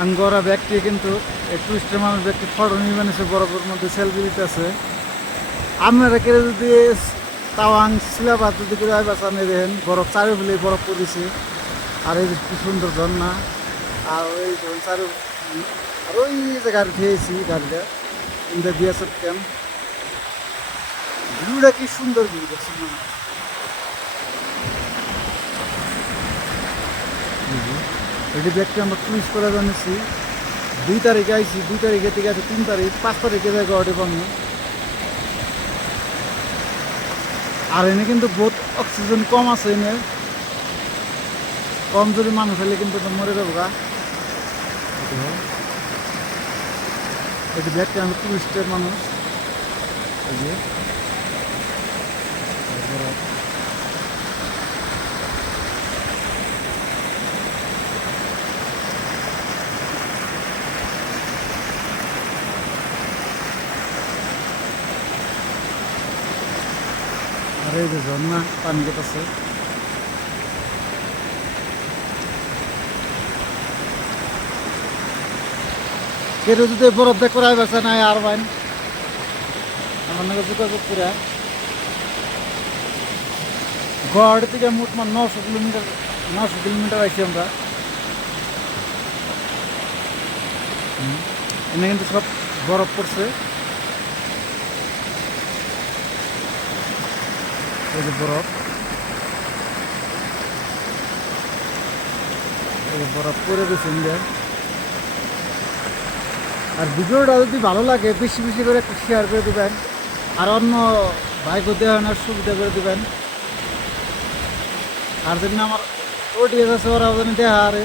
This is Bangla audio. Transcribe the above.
আঙ্গরা ব্যক্তি কিন্তু টুরিস্টের মানুষ ব্যক্তি ফটো নিয়ে বানিয়েছে, বরফের মধ্যে সেলফি দিতেছে। আপনারা কেউ যদি তাওয়াং শিলাবাদ যদি কেউ বাঁচানো দেখেন, বরফ চারিফুলে বরফ পড়েছে। আর এই যে কি সুন্দর ঝর্ণা, আর ওই চারু আর ওই যে গাড়ি খেয়েছি গাড়িটা ইন্দা বিএসএফ ক্যাম্প। ভিউটা কি সুন্দর ভিউ দেখছি না? এটি ব্যক্তি আমরা টুরিস্ট করে জানিয়েছি। 2 তারিখে আইছি, 2 তারিখে থেকে আছে 3 তারিখ, 5 তারিখে যায় গড়ে পানি। আর এনে কিন্তু বহুত অক্সিজেন কম আছে, এনে কম যদি মানুষ হলে কিন্তু মরে যাবো গা। এটি ব্যক্তি আমরা টুরিস্টের মানুষ। এই যে আর এই যে ঝর্ণা পানি কেটেছে। কেউ যদি বরফ দেখ করাই বেছে নাই আর বাইন আমার নাকি যোগাযোগ করে। গড় থেকে মোট 900 কিলোমিটার আইছি আমরা। এনে কিন্তু সব বরফ পড়ছে। এই যে বরফ, এই যে বরফ পরে রয়েছে ইন্ডিয়া। আর ভিডিওটা যদি ভালো লাগে বেশি বেশি করে একটু শেয়ার করে দেবেন, আর অন্য বাইকও দেওয়ানোর সুবিধা করে দেবেন। আর যদি আমার অডিয়েন্স আছে ওরা দেখা আরে